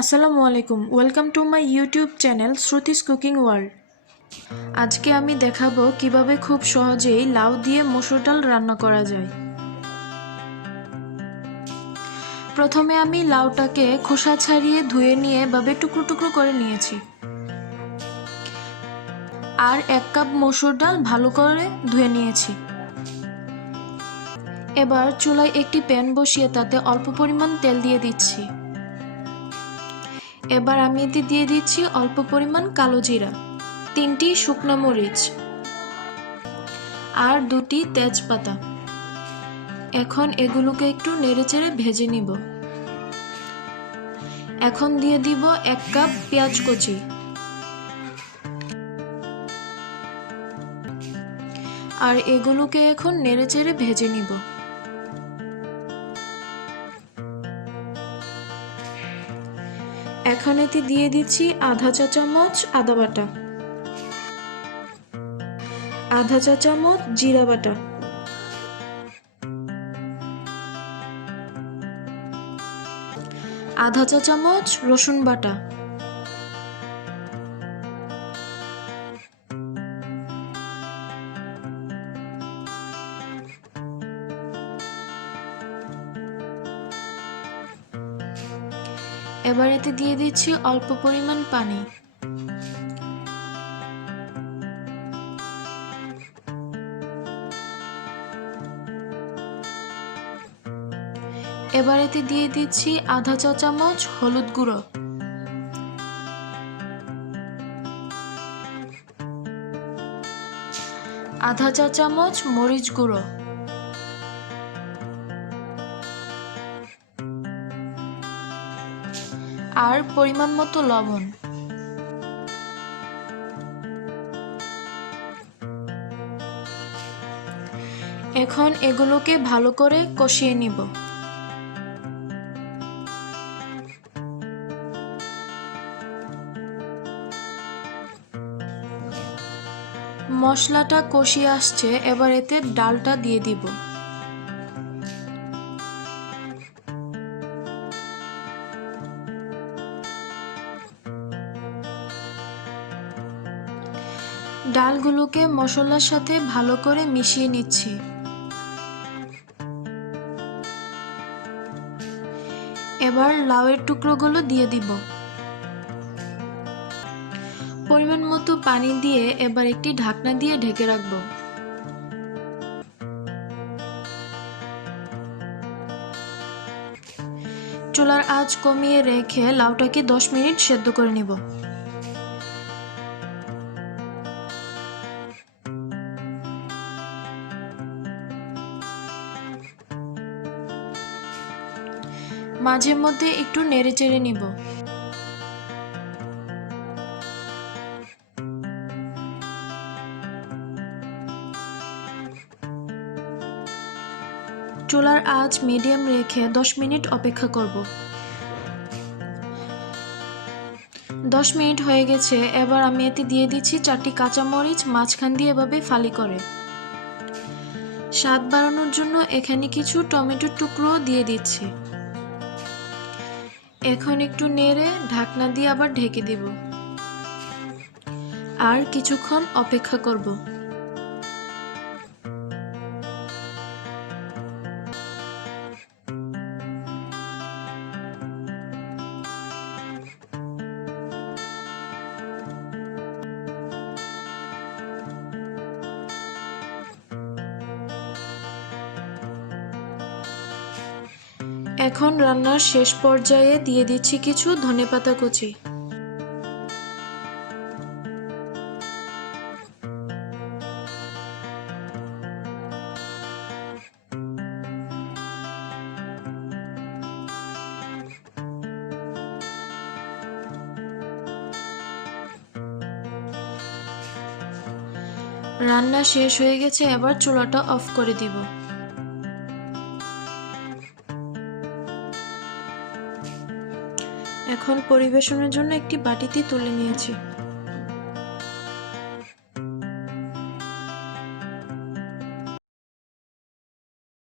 আসসালামু আলাইকুম, welcome to my YouTube channel Shruti's cooking world. আজকে আমি দেখাবো কিভাবে খুব সহজেই লাউ দিয়ে মসুর ডাল রান্না করা যায়। প্রথমে আমি লাউটাকে খোসা ছাড়িয়ে ধুয়ে নিয়ে এভাবে টুকরো টুকরো করে নিয়েছি। আর 1 কাপ মসুর ডাল ভালো করে ধুয়ে নিয়েছি। এবার চুলায় একটি প্যান বসিয়ে তাতে অল্প পরিমাণ তেল দিয়ে দিচ্ছি। এবার আমি এতে দিয়ে দিচ্ছি অল্প পরিমাণ কালো জিরা, 3টি শুকনো মরিচ আর 2টি তেজপাতা। এখন এগুলোকে একটু নেড়েচেড়ে ভেজে নিব। এখন দিয়ে দিব 1 কাপ পেঁয়াজ কুচি আর এগুলোকে এখন নেড়েচেড়ে ভেজে নিব। এখন এতে দিয়ে দিচ্ছি আধা চা চামচ আদা বাটা, আধা চা চামচ জিরা বাটা, আধা চা চামচ রসুন বাটা, এবার এতে দিয়ে দিচ্ছি অল্প পরিমাণ পানি। এবার এতে দিয়ে দিচ্ছি আধা চা চামচ হলুদ গুঁড়ো, আধা চা চামচ মরিচ গুঁড়ো আর পরিমাণ মতো লবণ। এখন এগুলোকে ভালো করে কষিয়ে নিব। মশলাটা কষিয়ে আসছে, এবার এতে ডালটা দিয়ে দিব। ডালগুলোকে মশলার সাথে ভালো করে মিশিয়ে নিচ্ছি। এবার লাউয়ের টুকরোগুলো দিয়ে দিব। পরিমাণ মতো পানি দিয়ে এবার একটি ঢাকনা দিয়ে ঢেকে রাখব। চুলার আঁচ কমিয়ে রেখে লাউটাকে 10 মিনিট সেদ্ধ করে নিব। মাঝে মধ্যে একটু নেড়েচেড়ে নিব। চুলার আঁচ মিডিয়াম রেখে 10 মিনিট অপেক্ষা করব। 10 মিনিট হয়ে গেছে, এবার আমি এতে দিয়ে দিচ্ছি 4টি কাঁচামরিচ মাঝখান দিয়ে এভাবে ফালি করে। স্বাদ বাড়ানোর জন্য এখানে কিছু টমেটোর টুকরো দিয়ে দিচ্ছি। এখন একটু নেড়ে ঢাকনা দিয়ে আবার ঢেকে দিব আর কিছুক্ষণ অপেক্ষা করব। এখন রান্নার শেষ পর্যায়ে দিয়ে দিচ্ছি কিছু ধনেপাতা কুচি। রান্না শেষ হয়ে গেছে, এবার চুলাটা অফ করে দিব। এখন পরিবেশনের জন্য একটি বাটিতে তুলে নিয়েছি।